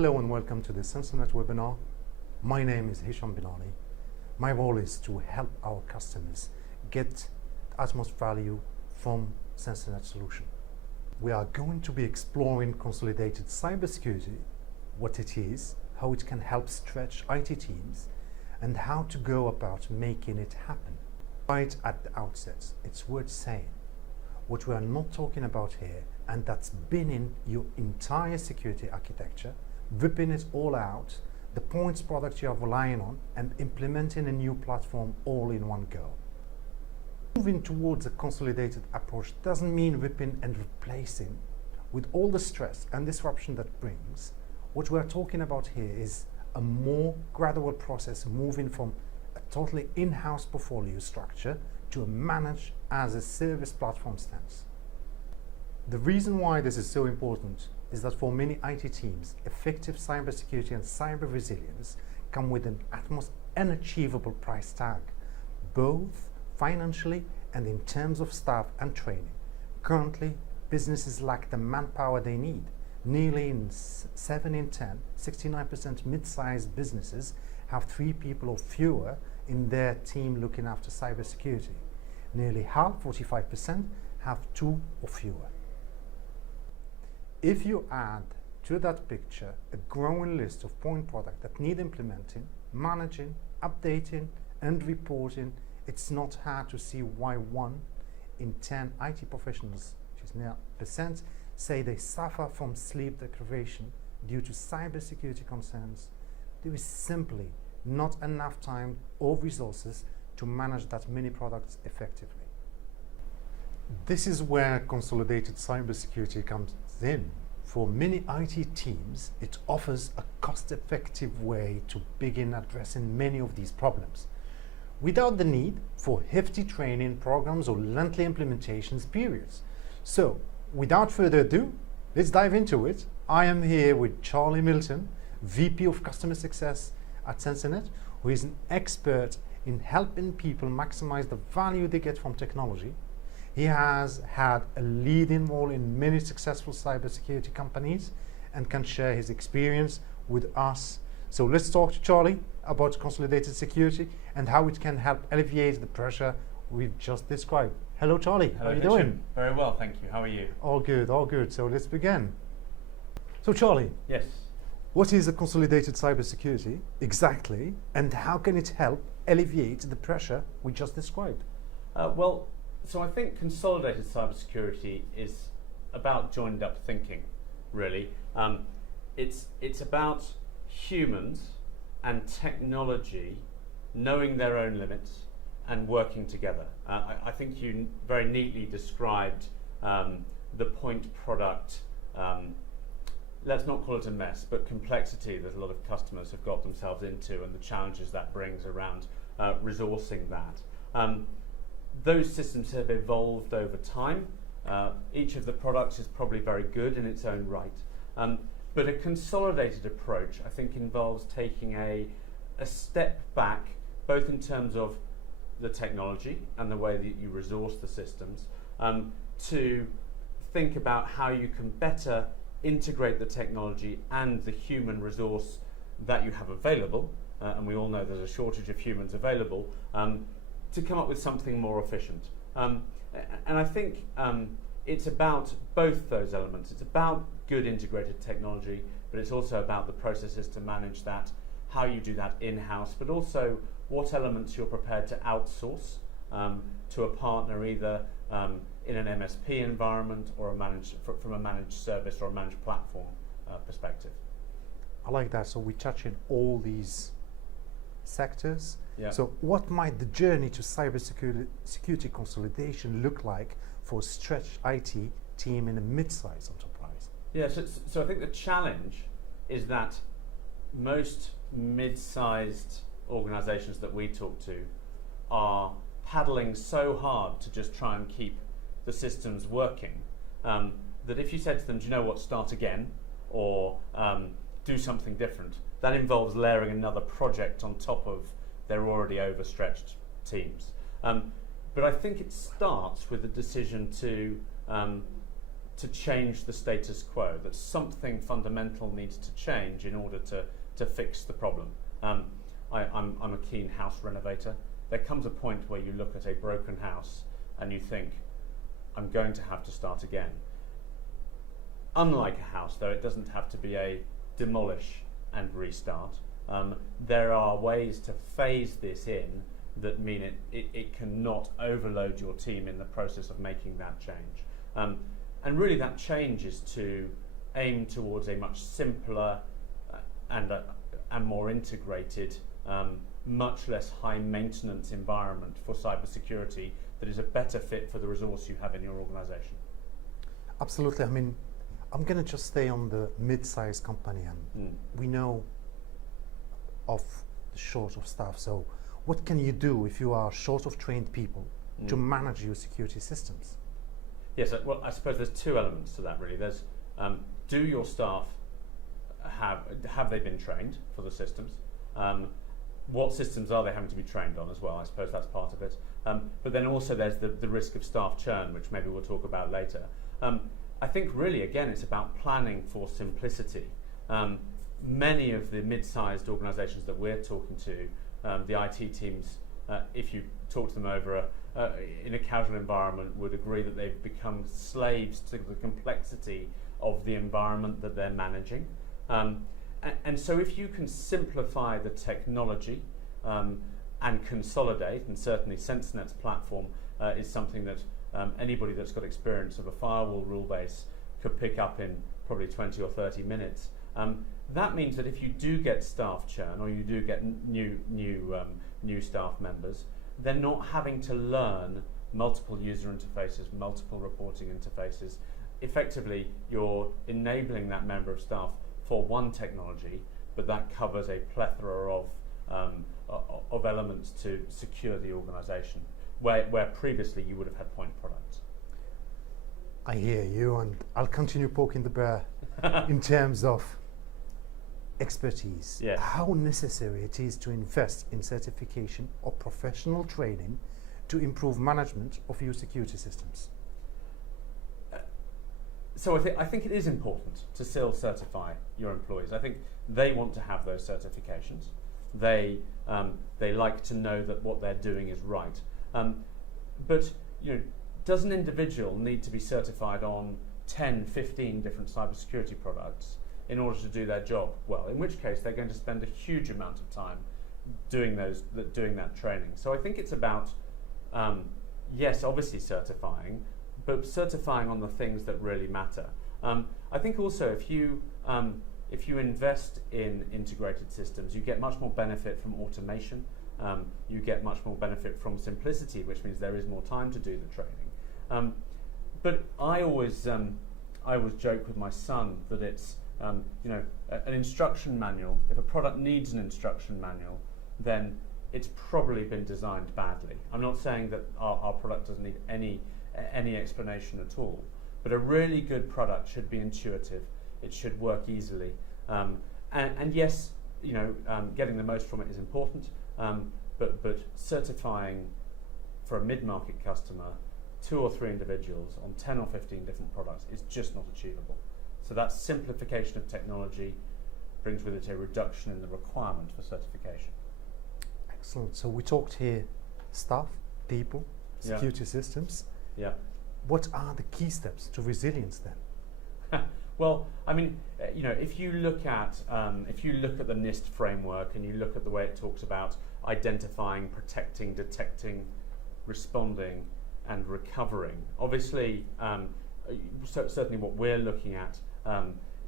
Hello and welcome to the Censornet webinar. My name is Hisham Binani. My role is to help our customers get the utmost value from Censornet solution. We are going to be exploring consolidated cybersecurity, what it is, how it can help stretch IT teams, and how to go about making it happen. Right at the outset, it's worth saying what we are not talking about here, and that's been in your entire security architecture, ripping it all out, the points product you are relying on, and implementing a new platform all in one go. Moving towards a consolidated approach doesn't mean ripping and replacing with all the stress and disruption that brings. What we are talking about here is a more gradual process, moving from a totally in-house portfolio structure to a managed as a service platform stance. The reason why this is so important is that for many IT teams, effective cybersecurity and cyber resilience come with an almost unachievable price tag, both financially and in terms of staff and training. Currently, businesses lack the manpower they need. Nearly 7 in 10, 69% mid-sized businesses have 3 people or fewer in their team looking after cybersecurity. Nearly half, 45%, have 2 or fewer. If you add to that picture a growing list of point products that need implementing, managing, updating, and reporting, it's not hard to see why 1 in 10 IT professionals, which is near percent, say they suffer from sleep deprivation due to cybersecurity concerns. There is simply not enough time or resources to manage that many products effectively. This is where consolidated cybersecurity comes in. For many IT teams, it offers a cost-effective way to begin addressing many of these problems, without the need for hefty training programs or lengthy implementations periods. So, without further ado, let's dive into it. I am here with Charlie Milton, VP of Customer Success at Censornet, who is an expert in helping people maximize the value they get from technology. He has had a leading role in many successful cybersecurity companies and can share his experience with us. So let's talk to Charlie about consolidated security and how it can help alleviate the pressure we've just described. Hello, Charlie. Hello, how are you doing? Very well, thank you. How are you? All good, all good. So let's begin. So Charlie. Yes. What is a consolidated cybersecurity exactly, and how can it help alleviate the pressure we just described? So I think consolidated cybersecurity is about joined up thinking, really. It's about humans and technology knowing their own limits and working together. I think you very neatly described the point product, let's not call it a mess, but complexity that a lot of customers have got themselves into and the challenges that brings around resourcing that. Those systems have evolved over time. Each of the products is probably very good in its own right. But a consolidated approach, I think, involves taking a step back, both in terms of the technology and the way that you resource the systems, to think about how you can better integrate the technology and the human resource that you have available, and we all know there's a shortage of humans available, to come up with something more efficient. And I think it's about both those elements. It's about good integrated technology, but it's also about the processes to manage that, how you do that in-house, but also what elements you're prepared to outsource to a partner, either in an MSP environment or from a managed service or a managed platform perspective. I like that. So we touch in all these sectors. Yeah. So what might the journey to cybersecurity consolidation look like for a stretched IT team in a mid-sized enterprise? Yeah, so I think the challenge is that most mid-sized organizations that we talk to are paddling so hard to just try and keep the systems working that if you said to them, do you know what, start again, or do something different, that involves layering another project on top of their already overstretched teams. But I think it starts with the decision to to change the status quo, that something fundamental needs to change in order to fix the problem. I'm a keen house renovator. There comes a point where you look at a broken house and you think, I'm going to have to start again. Unlike a house, though, it doesn't have to be a demolish and restart. There are ways to phase this in that mean it cannot overload your team in the process of making that change. And really that change is to aim towards a much simpler and more integrated, much less high maintenance environment for cybersecurity that is a better fit for the resource you have in your organization. Absolutely. I mean, I'm going to just stay on the mid-sized company, and we know of the short of staff. So what can you do if you are short of trained people to manage your security systems? Yes, well, I suppose there's two elements to that really. There's do your staff have they been trained for the systems? What systems are they having to be trained on as well? I suppose that's part of it. But then also there's the risk of staff churn, which maybe we'll talk about later. I think really, again, it's about planning for simplicity. Many of the mid-sized organisations that we're talking to, the IT teams, if you talk to them over in a casual environment, would agree that they've become slaves to the complexity of the environment that they're managing. And so if you can simplify the technology and consolidate, and certainly Censornet's platform is something that anybody that's got experience of a firewall rule base could pick up in probably 20 or 30 minutes. That means that if you do get staff churn or you do get new staff members, they're not having to learn multiple user interfaces, multiple reporting interfaces. Effectively, you're enabling that member of staff for one technology, but that covers a plethora of elements to secure the organisation, where previously you would have had point products. I hear you, and I'll continue poking the bear in terms of expertise. Yes. How necessary it is to invest in certification or professional training to improve management of your security systems. So I think it is important to still certify your employees. I think they want to have those certifications. They like to know that what they're doing is right. But does an individual need to be certified on 10, 15 different cybersecurity products in order to do their job? Well, in which case they're going to spend a huge amount of time doing that training. So I think it's about yes, obviously certifying, but certifying on the things that really matter. I think also if you invest in integrated systems, you get much more benefit from automation. You get much more benefit from simplicity, which means there is more time to do the training. But I always joke with my son that it's an instruction manual. If a product needs an instruction manual, then it's probably been designed badly. I'm not saying that our product doesn't need any explanation at all, but a really good product should be intuitive. It should work easily, and yes, getting the most from it is important. But certifying for a mid-market customer 2 or 3 individuals on 10 or 15 different products is just not achievable. So that simplification of technology brings with it a reduction in the requirement for certification. Excellent. So we talked here staff, people, security systems. Yeah. What are the key steps to resilience then? Well, I mean, if you look at the NIST framework and you look at the way it talks about identifying, protecting, detecting, responding, and recovering, obviously, certainly what we're looking at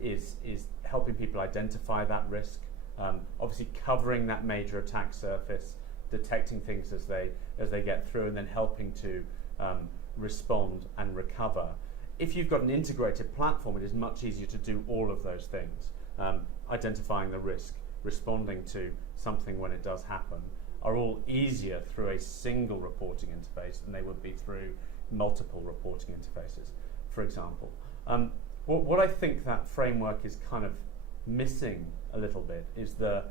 is helping people identify that risk. Obviously, covering that major attack surface, detecting things as they get through, and then helping to respond and recover. If you've got an integrated platform, it is much easier to do all of those things. Identifying the risk, responding to something when it does happen, are all easier through a single reporting interface than they would be through multiple reporting interfaces, for example. What I think that framework is kind of missing a little bit is the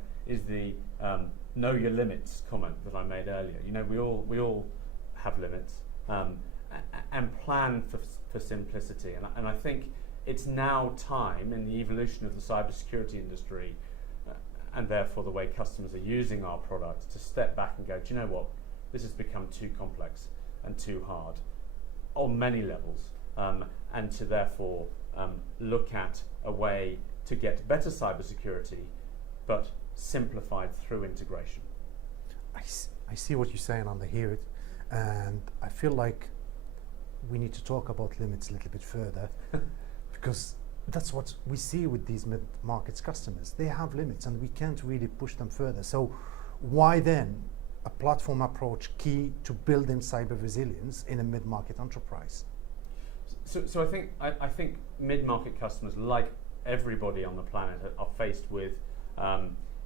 know your limits comment that I made earlier. We all have limits. and plan for simplicity. And I think it's now time in the evolution of the cybersecurity industry, and therefore the way customers are using our products, to step back and go, do you know what, this has become too complex and too hard on many levels, and to therefore look at a way to get better cybersecurity, but simplified through integration. I see what you're saying, and I hear it, and I feel like we need to talk about limits a little bit further because that's what we see with these mid-market customers. They have limits and we can't really push them further. So why then a platform approach key to building cyber resilience in a mid-market enterprise? So I think mid-market customers, like everybody on the planet, are faced with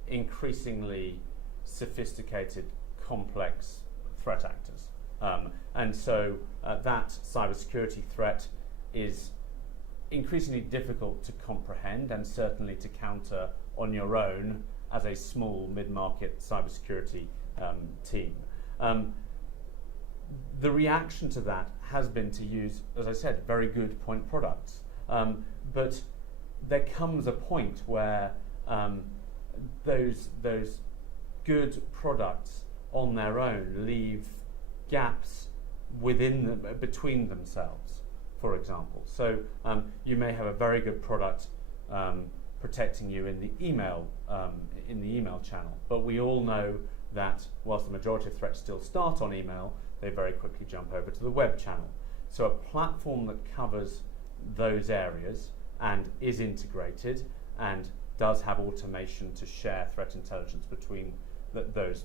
increasingly sophisticated, complex threat actors. And so that cybersecurity threat is increasingly difficult to comprehend and certainly to counter on your own as a small mid-market cybersecurity team. The reaction to that has been to use, as I said, very good point products. But there comes a point where those good products on their own leave gaps between themselves, for example. So you may have a very good product protecting you in the email channel, but we all know that whilst the majority of threats still start on email, they very quickly jump over to the web channel. So a platform that covers those areas and is integrated and does have automation to share threat intelligence between those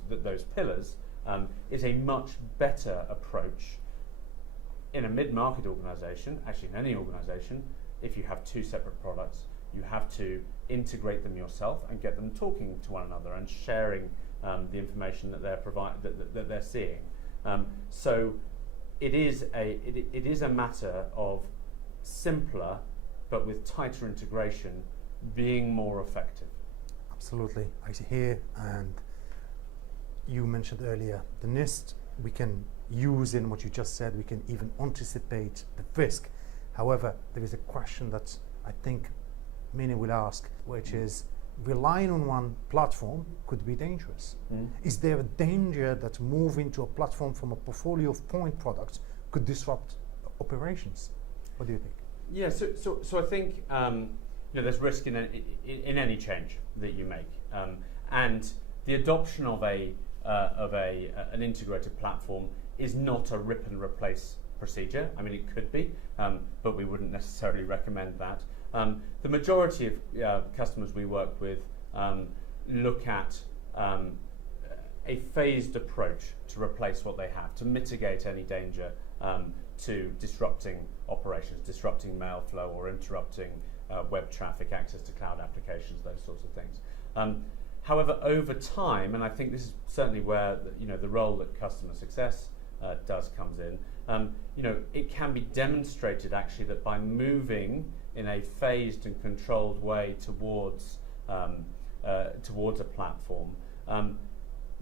pillars is a much better approach in a mid-market organisation, actually in any organisation. If you have two separate products, you have to integrate them yourself and get them talking to one another and sharing the information that they're seeing. So it is a matter of simpler, but with tighter integration, being more effective. Absolutely, I hear, and you mentioned earlier the NIST. We can use in what you just said. We can even anticipate the risk. However, there is a question that I think many will ask, which is, relying on one platform could be dangerous. Is there a danger that moving to a platform from a portfolio of point products could disrupt operations? What do you think? Yeah, so I think there's risk in any change that you make, and the adoption of an integrated platform is not a rip and replace procedure. I mean, it could be, but we wouldn't necessarily recommend that. The majority of customers we work with look at a phased approach to replace what they have, to mitigate any danger to disrupting operations, disrupting mail flow, or interrupting web traffic, access to cloud applications, those sorts of things. However, over time, and I think this is certainly where the role that customer success comes in, it can be demonstrated actually that by moving in a phased and controlled way towards a platform,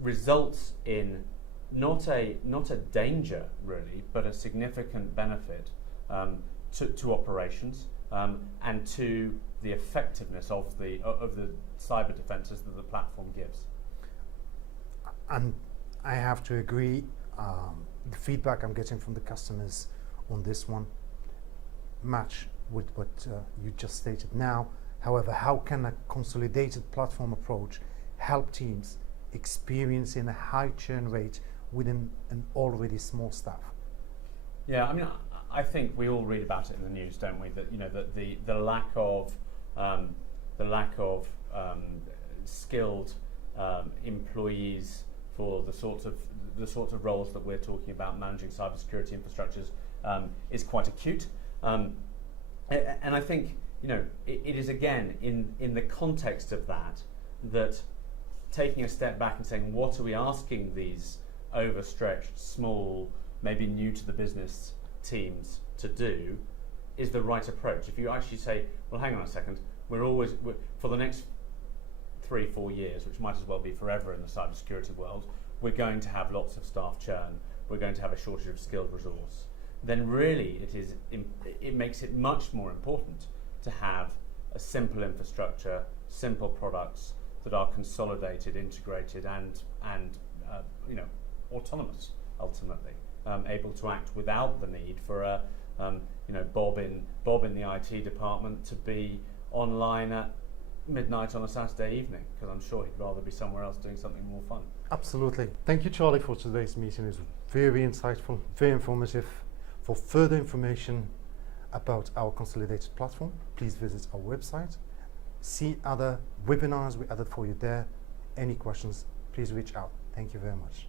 results in not a danger really, but a significant benefit to operations and to the effectiveness of the cyber defences that the platform gives. And I have to agree. The feedback I'm getting from the customers on this one match with what you just stated now. However, how can a consolidated platform approach help teams experiencing a high churn rate within an already small staff? Yeah, I mean, I think we all read about it in the news, don't we? That the lack of skilled employees for the sorts of roles that we're talking about, managing cybersecurity infrastructures, is quite acute. And I think it is again in the context of that taking a step back and saying, what are we asking these overstretched, small, maybe new to the business teams to do, is the right approach. If you actually say, well, hang on a second, we're for the next 3-4 years, which might as well be forever in the cybersecurity world, we're going to have lots of staff churn, we're going to have a shortage of skilled resource. then really it makes it much more important to have a simple infrastructure, simple products that are consolidated, integrated, and autonomous ultimately, able to act without the need for a Bob in the IT department to be online at midnight on a Saturday evening, because I'm sure he'd rather be somewhere else doing something more fun. Absolutely. Thank you, Charlie, for today's meeting. It was very insightful, very informative. For further information about our consolidated platform, please visit our website. See other webinars we added for you there. Any questions, please reach out. Thank you very much.